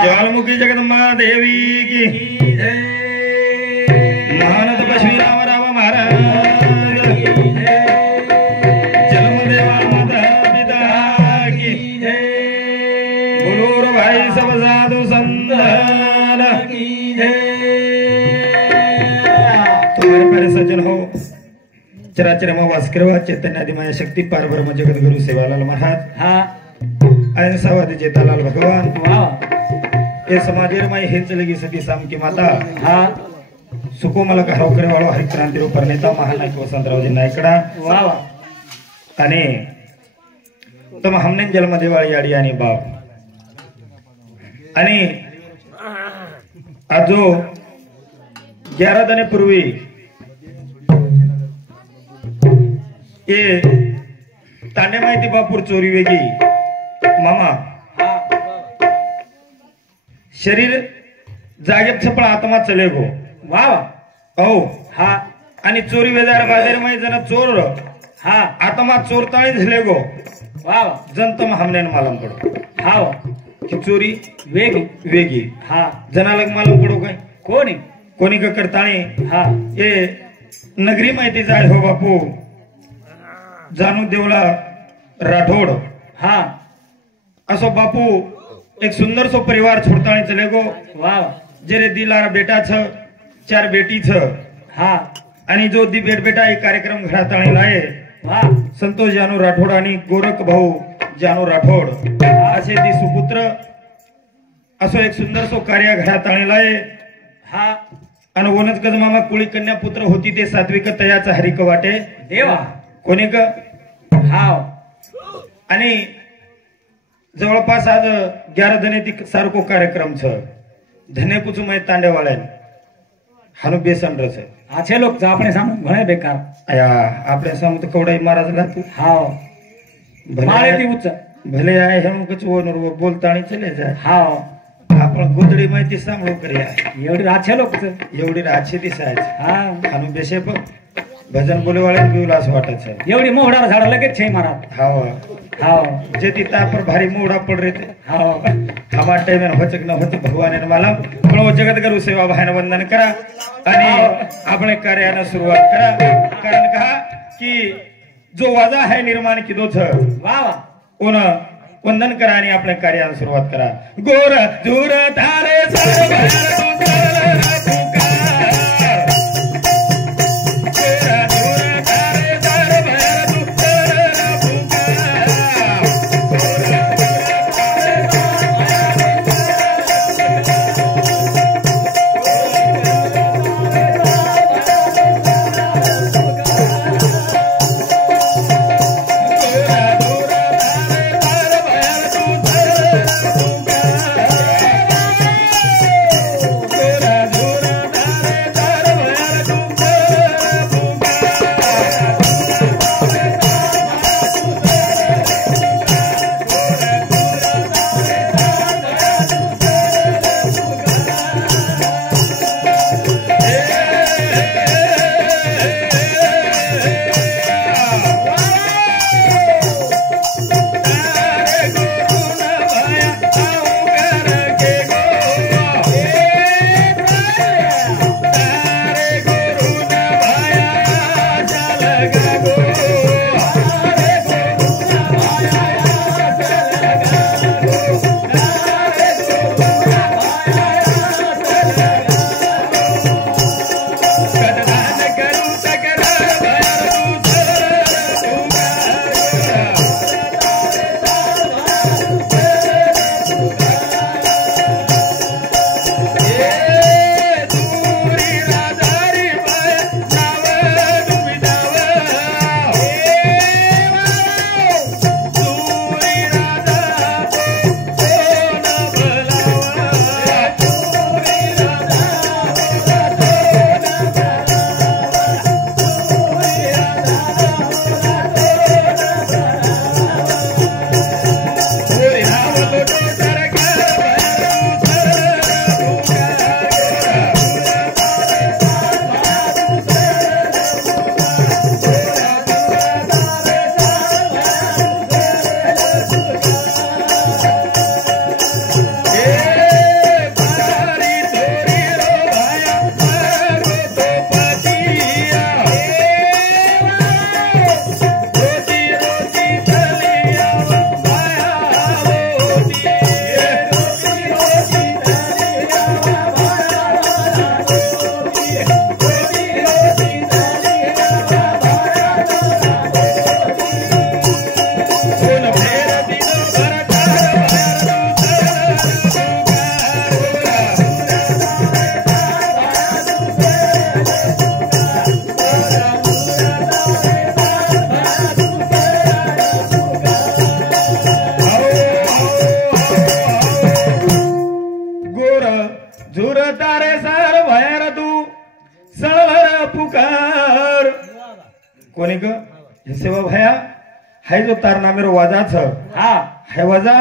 ज्वालामुखी जगदम्बा देवी की महान तपस्वी राम राम महाराज जन्मदेवा माता पिता की बोलो भाई सब साधु संतान की तुम्हारे प्यारे सज्जन हो चराचर वास करवा चैतन्यादि माया शक्ति पार ब्रह्म जगत गुरु सेवालाल महाराज अहिंसावादी जेतालाल भगवान ये समाजेर माई हेच लगी सती साम की माता सुको मला घराव करे वाळो हरिक्रांती रूपर नेता महानायक वसंतरावजी नायकडा आणि तम हमने जन्म देवाळी याडी आणि बाप आणि आजो 11 दिने पूर्वी ये तांडे माहिती बापूर चोरी वेगी मामा शरीर जागेत छपळ आत्मा चले गो वाह ओ हा आणि चोरी वेदार बाजार मै जन चोर हा आत्मा चोरताळी झाले गो वाह जनतम हमने मालूम पडो हा की चोरी वेगी वेगी हा जनालग मालूम पडो काय कोणी का करताळी हा ये नगरी माहिती जाय हो बापू जानू देवला राठोड हा असो बापू एक सुंदर सो परिवार छोड़ताणी चले गो वाह जेरे दिलार बेटा छ 4 बेटी छ हा आणि जो दी बेटा एक कार्यक्रम घराताणी लाये वाह संतोष जानू राठोड आणि गोरख भाऊ जानू राठोड असे दी सुपुत्र असो एक सुंदर सो कार्य घराताणी लाये हा आणि वनच गज मामा कुळी कन्या पुत्र होती ते सात्विक तयाचा हरिक वाटे देवा कोणी ग हाव आणि जवळपास आज 11 दिने ती सारखो कार्यक्रम छ धने कुचु मै तांडेवाळे हानु बेसन रस आछे लोक આપણે સામુ ઘણે બેકાર આયા આપણે સામુ તો કવડાઈ महाराज गातू हाव मारे ती उच्च भले आए हम कुछ वो नर वो बोलताणी चले जाय हाव आपण गोदडी माहिती सांगलो करिया एवढी राछे लोक एवढी राछे दिसाय हा हानु बेसे भजन बोले वाले बिवलास वाटत है एवढी मोहडा झाड लगेच छे महाराज हाव हाव जेती ता पर भारी मोहडा पड रे हाव हमार टाइम में होचक न होच भगवान ने मालूम पण जगत गुरु सेवा भाईन वंदन करा आणि आपले कार्याला सुरुवात करा कारण कहा कि जो वाजा है निर्माण की दो छ वाह वाह उन वंदन करा आणि आपले कार्याला सुरुवात करा गोर दूर तारे सर्व कोणी ग हे सेवा भया हाय जो तार नामेर वाजाच हा हाय वाजा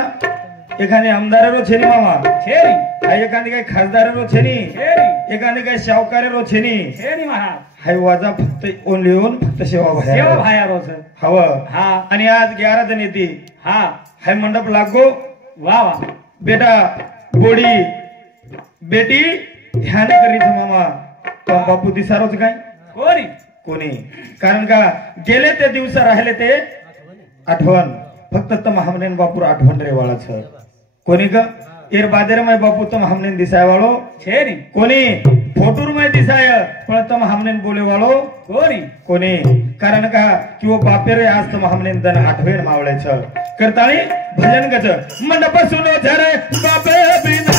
एखादी आमदारेरो छेनी मामा छेरी हाय एखादी काही खासदारेरो छेनी छेरी एखादी काही शावकारेरो छेनी छेरी महा हाय वाजा फक्त ओनली ओन फक्त सेवा भया सेवा भाया रोज हवं हा आणि आज 11 जण येते हा हाय मंडप लागो वा वा बेटा बोडी बेटी ध्यान करीच मामा तो बापू दिसारोच काय कोणी कोणी कारण का गेले ते दिवस राहिले ते आठवण फक्त तम हमनेन बापूर आठवण रे वाळाच कोणी ग एर बादेर मै बापू तम हमनेन दिसाय वाळो छेरी कोणी फोटूर मै दिसाय पण तम हमनेन बोले वाळो कोणी कोणी कारण का किंवा बापेरे आज तम हमनेन दन आठवेन मावळेच करताळी भजन गच मंडप सुनो झरे बापे बिना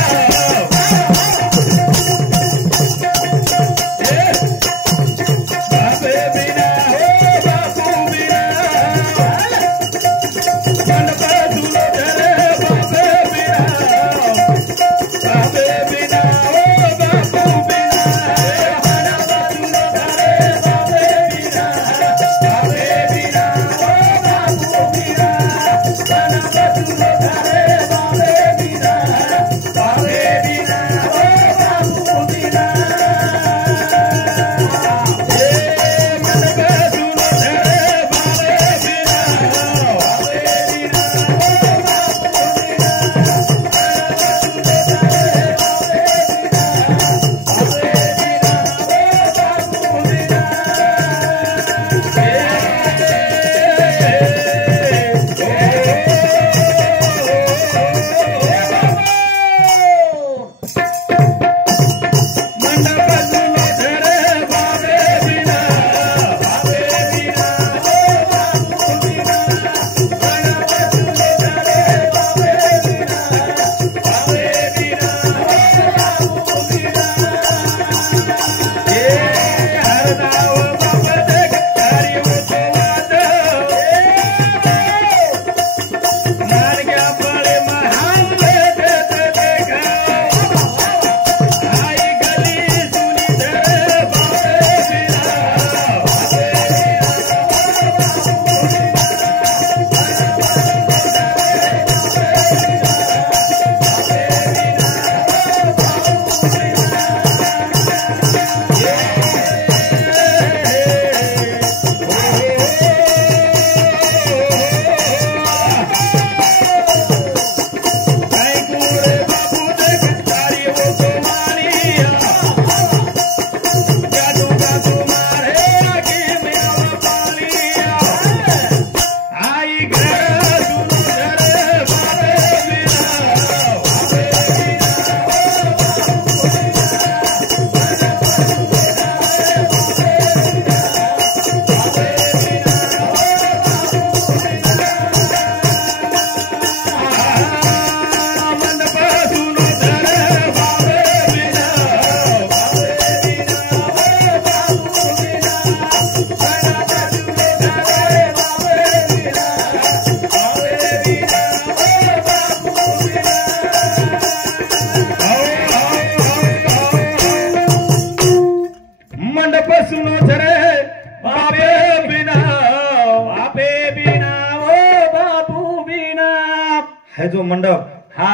हे जो मंडप हा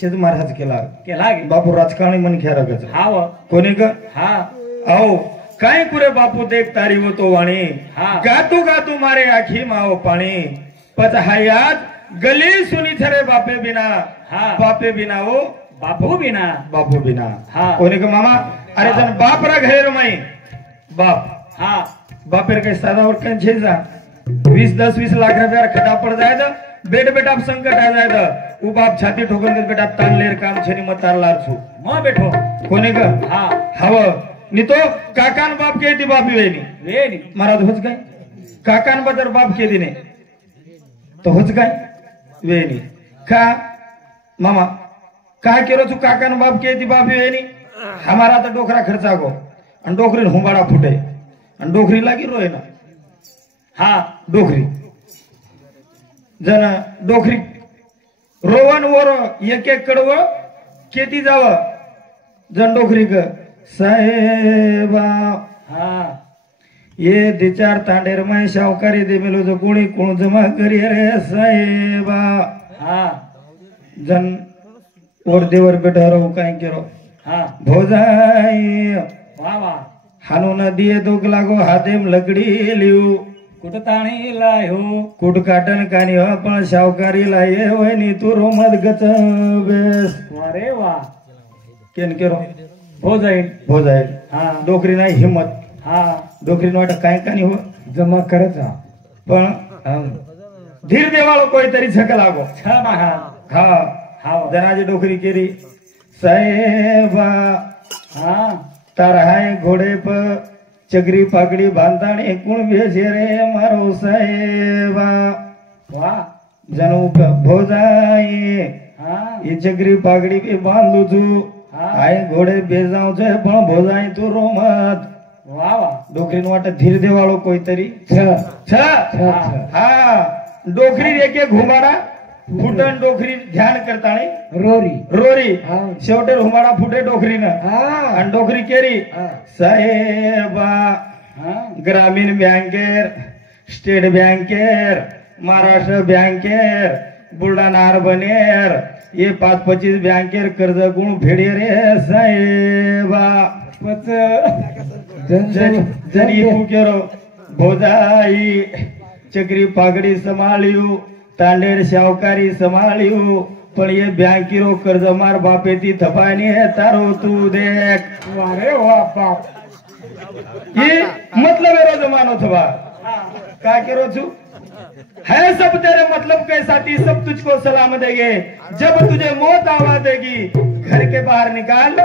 शेज महाराज केला केला गे बापू राजकारणी मन ख्या रगच हा व कोणी ग हा आओ काय कुरे बापू देख तारी वो तो वाणी हा गातू गातू मारे आखी माओ पाणी पच हायात गली सुनी थरे बापे बिना हा बापे बिना वो बापू बिना बापू बिना हा कोणी ग मामा अरे जन बाप रा घेर माई बाप हा बापेर काही साधा और कन छे जा 20-10-20 लाख रुपया खटा पड़ जाए तो बेट बेटा संकट आ जाए तो वो बाप छाती ठोकन के बेटा तान लेर काम छेनी मत तार लार छु म बैठो कोणी ग हा हव नी तो काकान बाप के दी बापी वेनी वेनी महाराज होच काय काकान बदर बाप के दिने तो होच काय वेनी का मामा काय केरो छु काकान बाप के दी बापी वेनी हमारा तो डोकरा खर्चा गो अन डोकरी हुंबाड़ा फुटे अन डोकरी लागी रोए ना हा डोकरी जन डोकरी रोवन वर एक एक कडव केती जाव जन डोकरी ग साहेबा हा ये दिचार तांडेर मै शावकारी दे मेलो जो कोणी कोण जमा करी रे साहेबा हा जन ओरदेवर बेटा रो काय केरो हा भोजाई वा वा हानो नदीए दुख लागो हाथेम लकड़ी लियो कुठं ताणी लायो कुट काटन कानी हो पण शावकारी लाये होय नी तू रोमत गच बेस वा रे वा केन केरो हो जाईल भोजाई हा डोकरी नाही हिम्मत हा डोकरी वाट काय कानी हो जमा करत जा पण धीर देवाळो कोणीतरी झक लागो छ महा हा हा जनाजी डोकरी केरी साहेबा हा तार हाय घोडे प चगरी पागडी बांधाणे कोण भेजे रे मारो साहेबा वा जनू भोजाई हा ये चगरी पागडी बी बांधू छू हा हाय घोडे बेजाव છે પણ ભોજાઈ તું રોમત वा वा ડોકરીનો વાટે ધીર દેવાળો કોઈ તરી छ छ હા ડોકરી રેકે ઘુમાડા ફૂટન ડોકરી ध्यान કરતાણી रोरी રોરી हा शेवटे हुमाडा फुटे डोकरीनं हा आणि डोकरी केरी हा साहेबा हा ग्रामीण बँकेर स्टेट बँकेर महाराष्ट्र बँकेर बुलढाणा अर्बनेर ये 5-25 बँकेर कर्ज गुण फेडे रे साहेबा पच जनी केरो भोजाई चक्री पागडी संभाळ्યું तांडेर शावकारी संभाळ્યું પણ એ બેંકીરો કર્જ માર બાપેથી થપાની તારો તું દેખ वा रे वा बाप ये मतलब एरो जमानो थवा का केरो छु है सब तेरे मतलब के साथी सब तुझको सलाम देंगे जब तुझे मौत आवा देगी घर के बाहर निकाल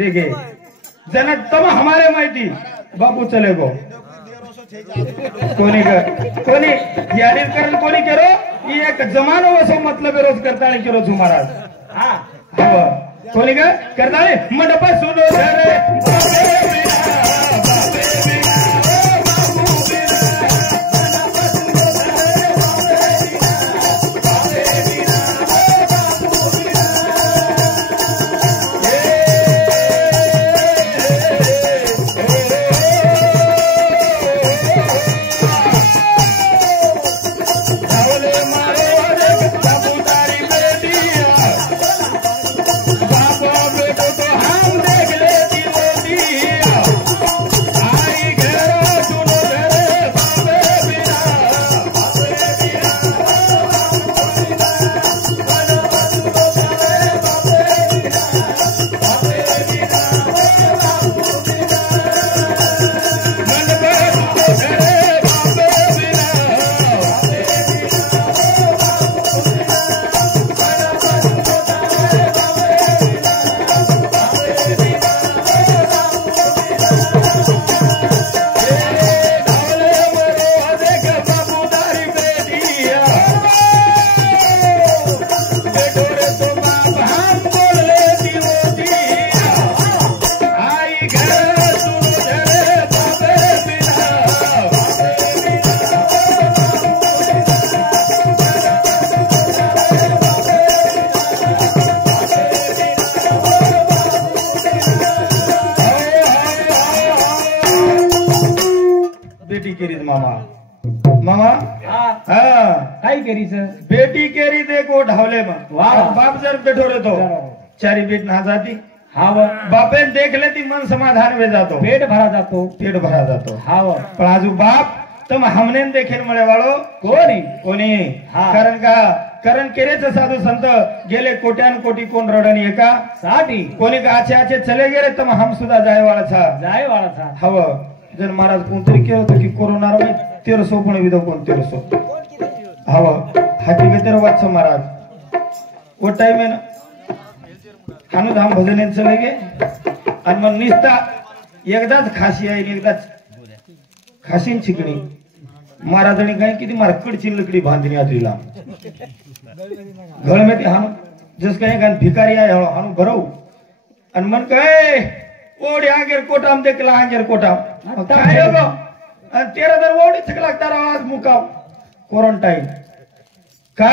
देंगे जना तम हमारे माहिती बापू चले गो कोणी कोणी यारी करण कोणी केरो ही एक जमानो असो मतलब रोज करताळी केरो छु महाराज हा हव कोणी का करताळी मंडप सुनो रे बेटी केरीत मामा मामा हा हा काय करी सर बेटी केरी देखो ढावले में वाह। बाप जर बैठो रहतो चारी बेट ना जाती हा व बापे देख लेती मन समाधान में जातो पेट भरा जातो पेट भरा जातो हा व पण आजू बाप तम हमने देखेल मळे वाळो कोणी कोणी हा। कारण का कारण केरेच साधू संत गेले कोट्यान कोटी कोण रडणी एका साठी कोणी का आचे आचे चले गेले तम हम सुद्धा जाय वाळा छा जाय वाळा था हव जन महाराज कोणतरी केलं होतं की कोरोना रे 1300 पण विदो कोण 1300 हव हाती बेतर वाच महाराज वो टाइम में हानु धाम भजन चले गे आणि मग निस्ता एकदाच खाशी आहे एकदाच खाशीन चिकणी महाराजांनी काय किती मारकडची लकडी बांधली आत्रीला घर में ते हानु जस काय गान भिकारी आहे हानु भरव आणि मन काय ओढी आगेर कोटाम देखला आगेर कोटाम काय हो आणि तेरा दर ओढी थकला तारा आज मुकाम क्वारंटाइन का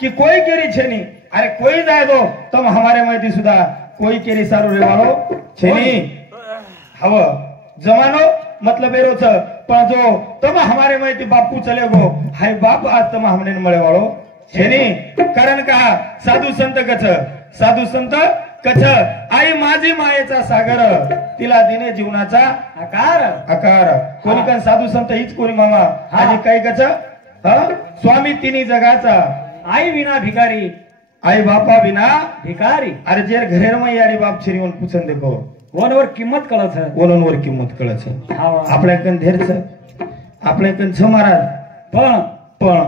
कि कोई केरी छेनी अरे कोई जाए दो तुम हमारे माहिती सुधा कोई केरी सारू रे वालो छेनी हव जमानो मतलब एरो छ पण जो तम हमारे में बापू चले गो हाय बाप आज तम हमने मळे वाळो छेनी कारण का साधू संत कछ साधू संत कछ आई माझी मायेचा सागर तिला दिने जीवनाचा आकार आकार कोणी पण साधू संत हीच कोणी मामा आजी काय कछ स्वामी तिन्ही जगाचा आई विना भिकारी आई बापा बिना भिकारी अरे जेर घरेर में यारी बाप छेरी वन पुछन देखो वनवर किंमत कळत वनवर किंमत कळच आपल्या कन धेर छ आपल्या कन छ महाराज पण पण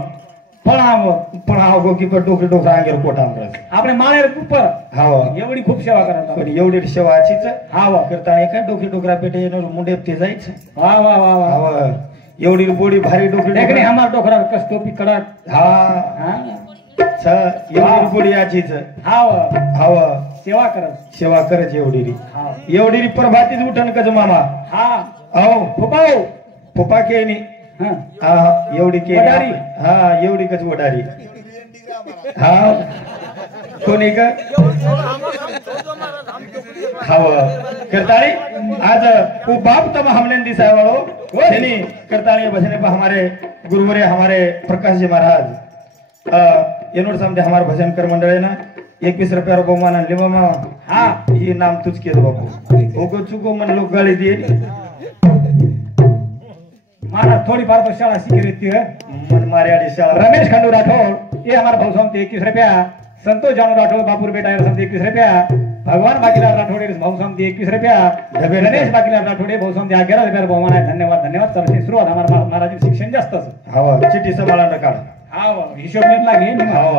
फळाव पण हाव की पर डोकरे डोकरा अंगेर कोटा आमरस આપણે માળેર ઉપર हाव एवढी खूप सेवा करत पण एवढी सेवा आचीच हाव करता काय डोकरी डोकरा पेटे येणार मुंडे ते जायचं वा वा वा वा हाव एवढी बोडी भारी डोकरी देखणे हमार डोकरा कस टोपी कडक हा हा छ एवढी बोडी आचीच हाव हाव सेवा करत सेवा करच एवढी री हाव एवढी री प्रभातीच उठन कज मामा हा हाव फुपाव फुपा के नी हा हा एवढी के वडारी. हा एवढी कच वडारी हा कोणी का हाव करताळी आज वो बाप तब हमने दिसाय वालो यानी करताळी भजने पर हमारे गुरुवरे हमारे प्रकाश जी महाराज येनोड समझे हमारे भजन कर मंडळ है ना 21 रुपया बहुमान आणले मामा हा ये नाम तुझ के बापू ओको चुको मन लोक गाली दिए महाराज थोड़ी बार तो शाला सीख रहती है मन मारे आड़ी शाला रमेश खंडू राठौड़ ये हमारा भाव समते 21 रुपया संतोष जानू राठौड़ बापुर बेटा ये समते 21 रुपया भगवान बाकीलाल राठौड़ ये भाव समते 21 रुपया गणेश बाकीलाल राठौड़ ये भाव समते 11 रुपया बहुमान आहे धन्यवाद धन्यवाद चला सुरुवात हमारा महाराज शिक्षण जास्त असं हाव चिठी संभाळा काढ हाव हिशोब नेत लागे हाव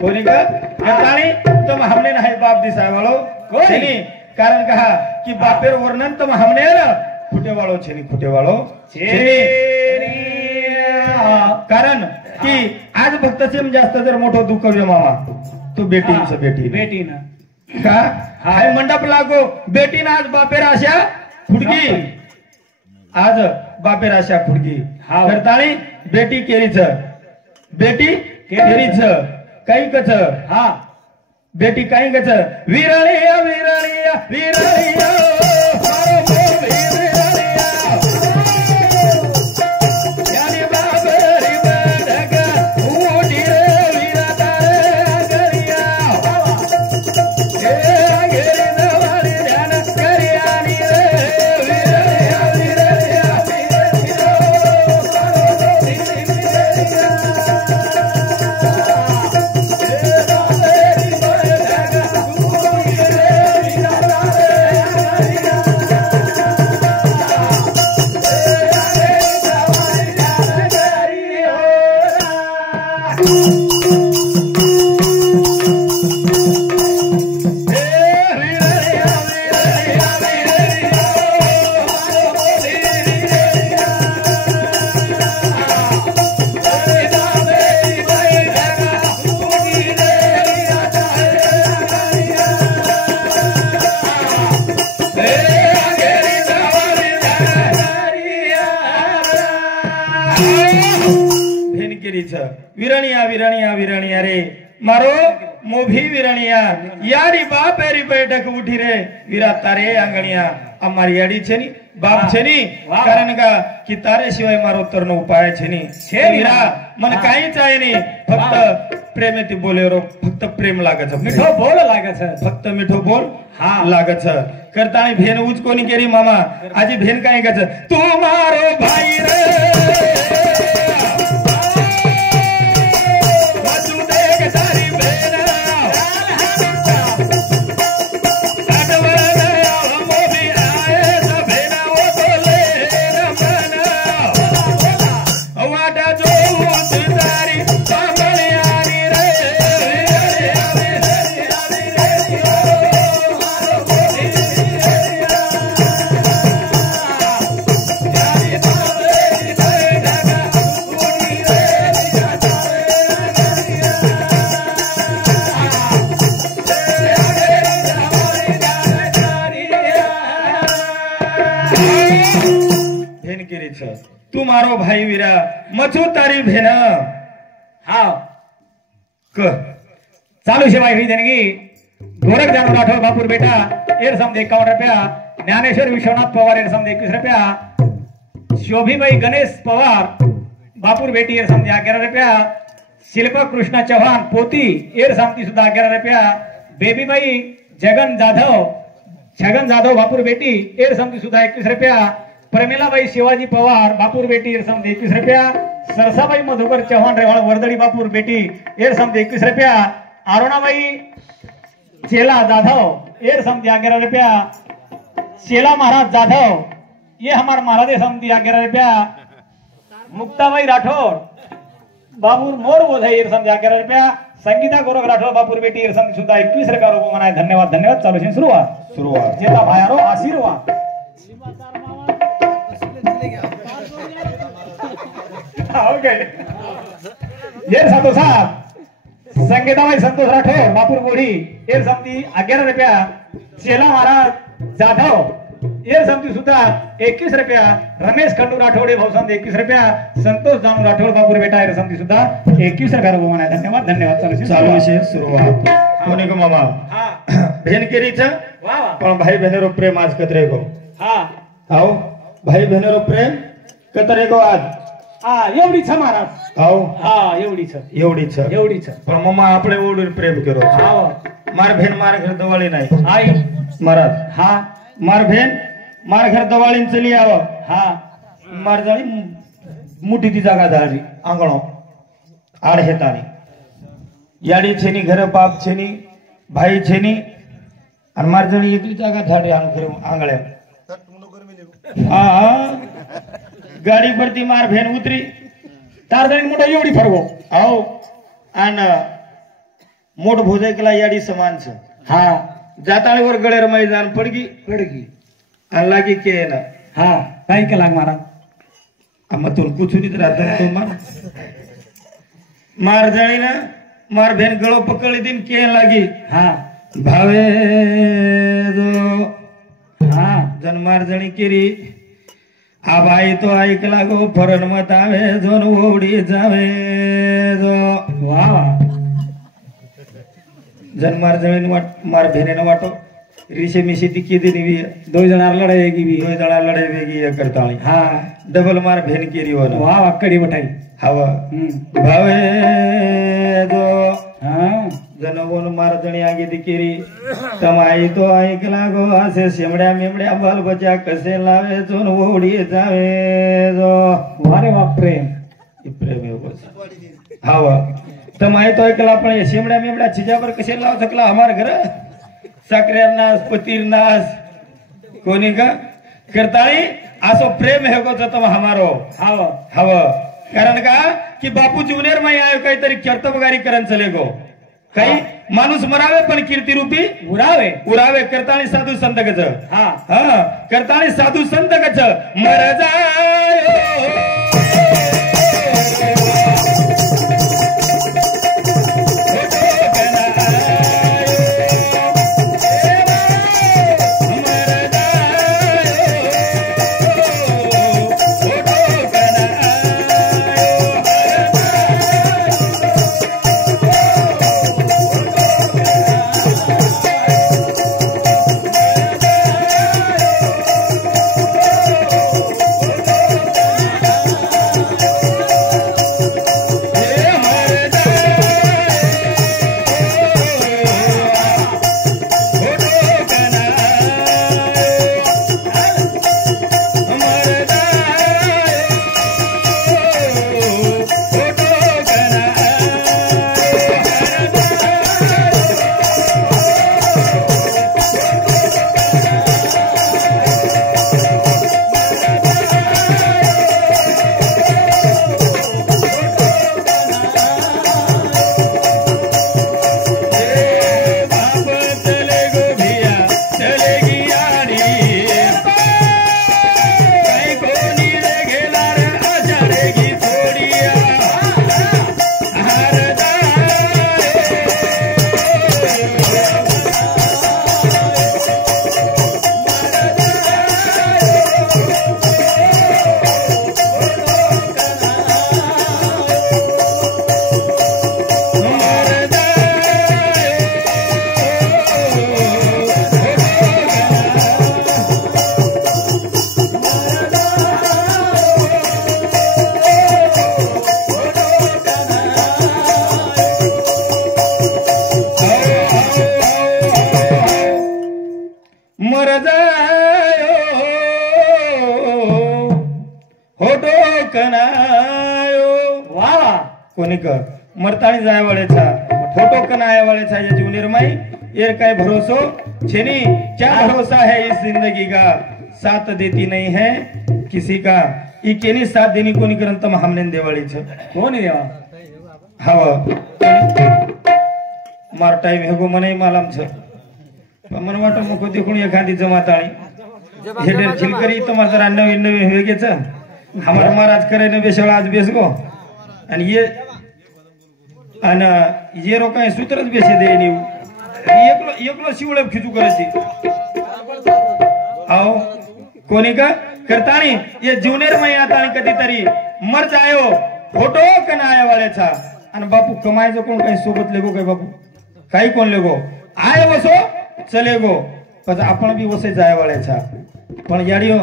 कोणी का करताळी तुम हमने नाही बाप दिसाय वालो कोणी कारण कहा कि बापेर वर्णन तुम हमने खुटे वालो छेनी खुटे वालो कारण की आज भक्त सेम जास्त जर मोठं दुःख मामा तो बेटींच बेटी बेटी ना का हाय मंडप लागो बेटीन आज बापेर आशा फुडकी आज बापेर आशा फुडकी करताळी बेटी केरीच बेटी केरीच काही कच हा बेटी काही कच विरळिया विरळिया विरळिया विरणिया विरणिया विरणिया रे मारो मोभी विरणिया यारी बाप एरी बैठक उठी रे वीरा तारे आंगणिया हमारी याडी छेनी बाप छेनी कारण का कि तारे शिवाय मारो तरन उपाय छेनी वीरा मन काहीच आहे नी फक्त प्रेमेती बोले रो फक्त प्रेम लागच मिठो बोल लागच फक्त मिठो बोल हा लागच करता भेन उच कोणी केरी मामा आजी भेन काय गच तू मारो भाई रे तू मारो भाई वीरा मचू तारी भेन हा क चालू सेवा हुई देणगी गोरख जानू राठौड़ बापुर बेटा एर समझे 51 रुपया ज्ञानेश्वर विश्वनाथ पवार एर समझे 21 रुपया शोभीबाई गणेश पवार बापूर बेटी एर समती 11 रुपया शिल्पा कृष्णा चव्हाण पोती एर समती सुद्धा 11 रुपया बेबीबाई छगन जाधव बापूर बेटी एर समती सुद्धा 21 रुपया प्रमिलाबाई शिवाजी पवार बापूर बेटी एर समती 21 रुपया सरसाबाई मधुकर चव्हाण रेवाळ वर्दळी बापूर बेटी एर समती 21 रुपया अरुणाबाई चेला जाधव एर समती 11 रुपया शेला महाराज जाधव ये हमार महाराज समती 11 रुपया मुक्ताबाई राठौर बाबूर मोर बोधाई एर समती 11 रुपया संगीता गोरख राठौर बापूर बेटी एर समती सुद्धा 21 रुपया रुपये मनाय धन्यवाद चालू छे सुरुवात जेता भायारो आशीर्वाद ओके एर साधो साहब संगीताबाई संतोष राठौर बापूर बोड़ी एर समती 11 रुपया शेला महाराज जाधव एर समती सुद्धा 21 रुपया रमेश खंडू राठोडे भाऊ समती 21 रुपया संतोष जानू राठोड बापूर बेटा एर समती सुद्धा 21 रुपया रुपये मनाय धन्यवाद चालू विषय सुरुवात कोणी गो मामा हा बहन केरीचा वा वा पण भाई बहनेरो प्रेम आज कतरे गो हा आओ भाई बहनेरो प्रेम कतरे गो आज हा एवढीच आहे महाराज आओ हा एवढीच आहे. एवढीच एवढीच आहे. पण मम्मा आपले ओढून प्रेम करो हा मार भेन मार घर दवाळी नाही आई महाराज हा मार भेन मार घर दवाळीन चली आव हा मार जाळी मुठी ती जागा धारी आंगणो आड हेतानी याडी छेनी घर बाप छेनी भाई छेनी आणि मार जाळी एकली जागा धाडी आंगळ्या हा गाडी परती मार भेन उतरी तार जणी मोठा एवढी फरगो आओ आन मोठ भोजकला याडी समान छ हा जाताळीवर गळेर मैदान पडगी आणि लागी के ना हा काय केला महाराज आम्हातून कुचुनीत राहतात तो मार जाळी ना मार भेन गळो पकडी दिन के लागी हा भावे जो हा जन मार जणी केरी आ बाई तो ऐकला गो फरण मत आवे जोन ओढी जावे जो वा वा जन मार जमीन मार भेनेनं वाटो रिशे मिशी ती किती निवी दोन जण लढाई की बी दोन जणा लढाई वेगी करताळी हा डबल मार भेन केरी वन वा वा कडी बटाई हवा भावे जो हा जन वन मार जणी आगे ती केरी तमाई तो ऐकला गो असे शेमड्या मेमड्या बाल बचा कसे लावे जोन ओढी जावे जो वारे वा प्रेम प्रेम आहे बस हवा तमाई तो ऐकला पण शेमड्या मेमड्या चिजावर कसे लाव सकला हमार घर साखऱ्या नास पतीर नास कोणी का करताळी असो प्रेम है गो तम हमारो हाव हव कारण का की बापू जीवनेर माई आयो काहीतरी कर्तबगारी करण चले गो काही माणूस मरावे पण कीर्ती रूपी उरावे करताळी साधू संत गच हा हा करताळी साधू संत गच मर जायो मर जायो होटो कनायो वा वा कोणी क मरताणी जाय वाळेचा फोटो कनाय वाळेचा या जीवनेर माई एर काय भरोसो छेनी क्या भरोसा है इस जिंदगी का साथ देती नहीं है किसी का ई केनी साथ देनी कोणी करंत हमने देवाळी छ कोणी देवा हव मार टाइम हेगो मने मालम छ पण मन वाटो मको देखून एखादी जमाताळी हेडर छिलकरी तुम्हाला जरा नवीन नवीन हेगेच हमार महाराज करे ने बेसळा आज बेसगो आणि ये रोकाय सूत्रच बेसे दे नी एकलो एकलो शिवळे खिचू करायची आओ कोणी का करतानी ये जुनेर मै आता कधीतरी मर जायो फोटो कनाय वाळेचा आणि बापू कमायचं कोण काही सोबत लेगो काय बापू काही कोण लेगो आय वसो चले गो पण आपण बी वसे जाय वाळेचा पण याडियो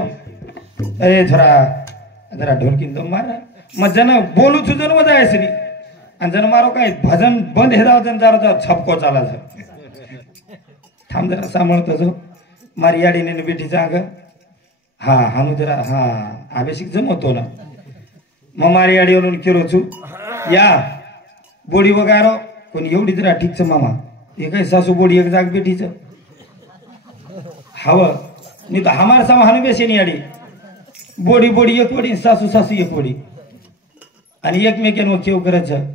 अरे जरा ढोलकीन दम मारा मग जन बोलू तुझन वजायस नी आणि जन मारो काय भजन बंद हे जन जरा छपको चाला थांब जरा सांभाळतो जो मारी याडीने बेटी जाग हा हानु जरा हा आवेशिक जमवतो ना मग मारी याडी म्हणून केलो छू या बोडी वगारो कोणी एवढी जरा ठीकच मामा हे काय सासू बोडी एक जाग बेटीच हव नाही तर हमार सामा हानु बेसे नी याडी बोडी बोडी एक बोडी सासू सासू एक बोडी आणि एकमेकांवर केव करायचं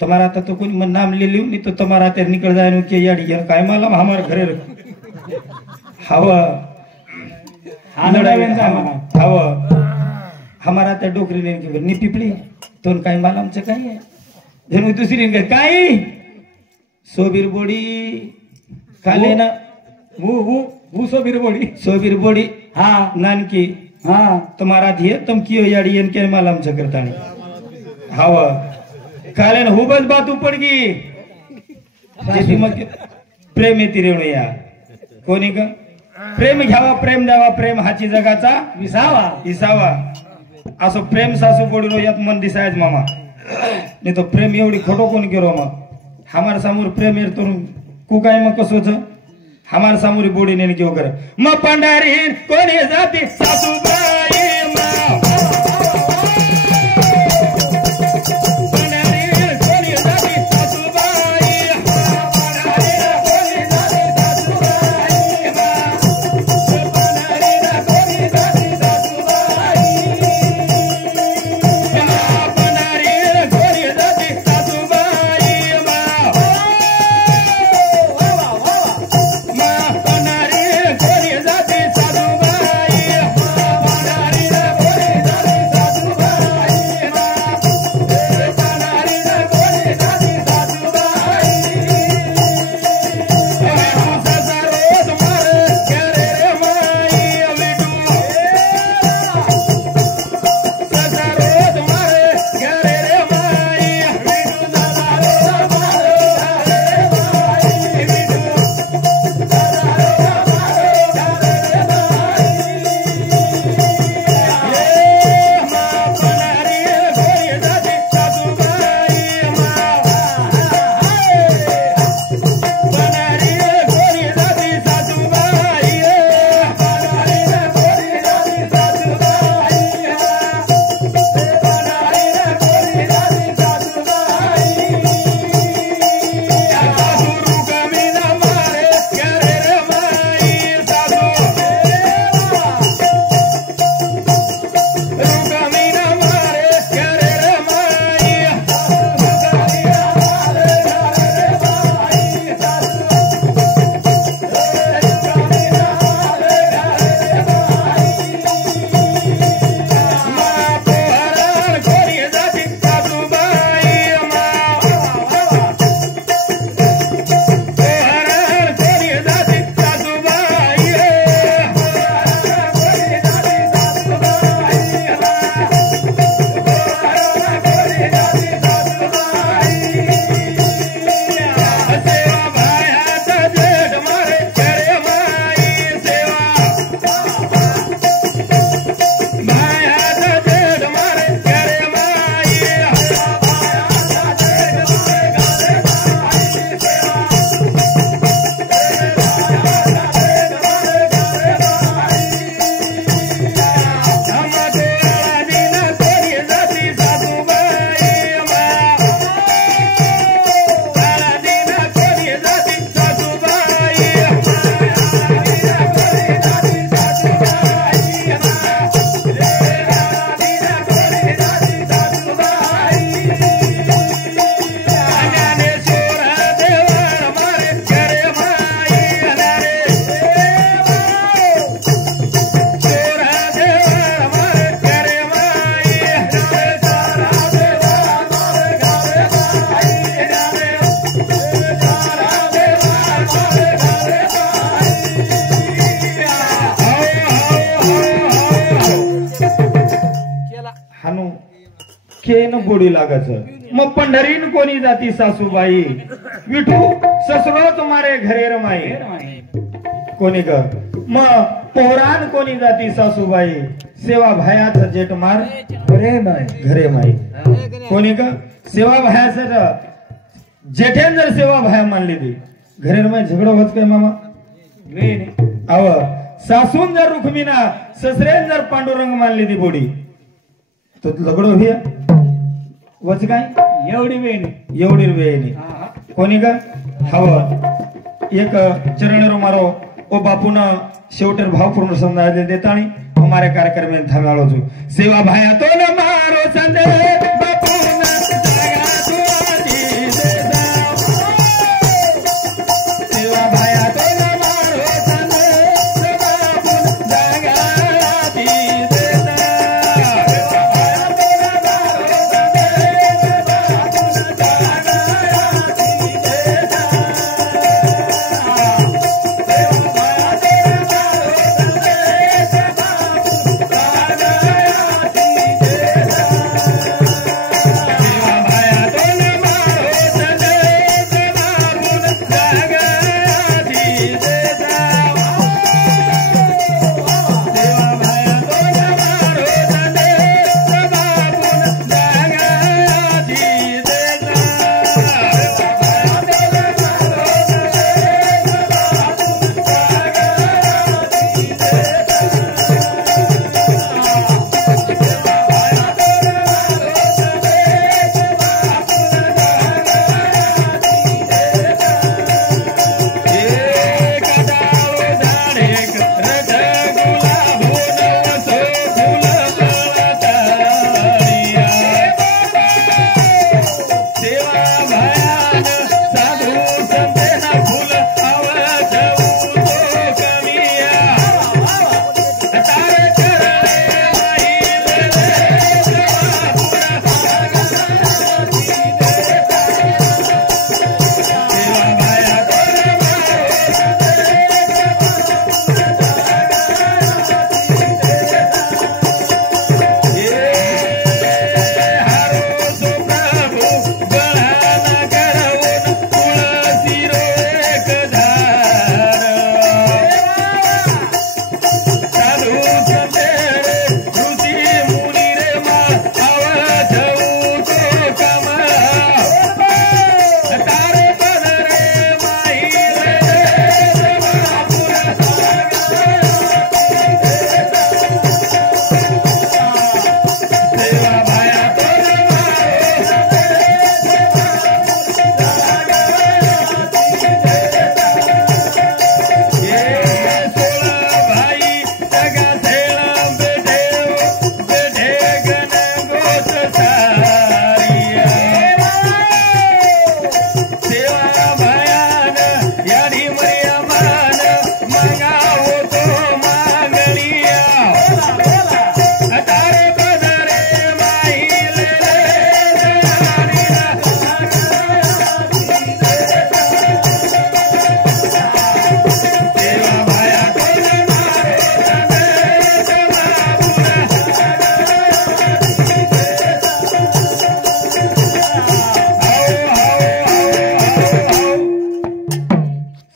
तुम्हारा आता तो कोणी मन नाम ले लियो नहीं तो तुम्हारा तेर निकल जाए नु के याडी यार काय मालूम हमार घरे हव हव हमारा त्या डोकरी ने के नी पिपली तो काय मालूम च काय है जणू दुसरी ने काय सोबीर बोडी काले ना वो सोबीर बोडी हाँ नानकी हाँ तुम्हारा धिये तुम कियो याडी एन के मालूम च करतानी हव कालेन हुबच बात उपडगी जेथी मग प्रेम येती रेणू या कोणी का प्रेम घ्यावा प्रेम द्यावा प्रेम हाची जगाचा विसावा असो प्रेम सासू बोडलो यात मन दिसायच मामा नाही तो प्रेम एवढी खोटो कोण केलो मग हमार सामोर प्रेम येर तो कु काय मग कसोच हमार सामोरी बोडी नेन केव कर मग पंढारी कोणी जाती सासूबाई खेन गोडी लागाच मग पंढरीन कोणी जाती सासूबाई विठू ससरोच मारे घरे रमाई कोणी ग मग पोरान कोणी जाती सासूबाई सेवा भायाच जेट मार घरे माई कोणी ग सेवा भायाच जेठ्यान जर सेवा भाया मानली ती घरे रमाई झगडो होत काय मामा अव सासून जर रुक्मिणा ससरेन जर पांडुरंग मानली ती बोडी तो लगडो हिय वच काय एवढी वेळ नाही कोणी ग हव एक चरण मारो ओ बापून शेवटर भावपूर्ण समजा देताणी हमारे कार्यक्रम में थांबाळो छु सेवा भाया तो न मारो संदे बापून जागा तुआती देता सेवा भाया तो न मारो संदे बापून जागा ती देता सेवा भाया तो न मारो संदे बापून जागा ती देता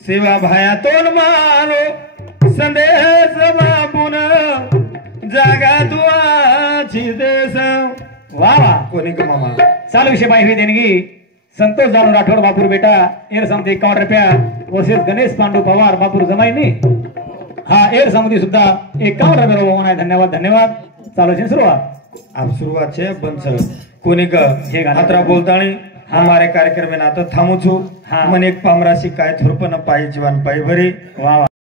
सेवा भायातून मारो संदेश बापून जागा तुआची देश वाह वाह कोणी का मामा चालू विषय पाहिजे हुई देणगी संतोष जानो राठौड़ बापूर बेटा एर समती 51 रुपया वर्सेस गणेश पांडू पवार बापूर जमाईनी हा एर समती सुद्धा 51 रुपया रोवण आहे धन्यवाद चालू छे सुरुवात आप सुरुवात छे बंच कोणी का हातरा बोलताणी हमारे कार्यक्रम में नातं थांबू छु मन एक पामराशी काय थोरपन पायी जीवन पायी भरी वाह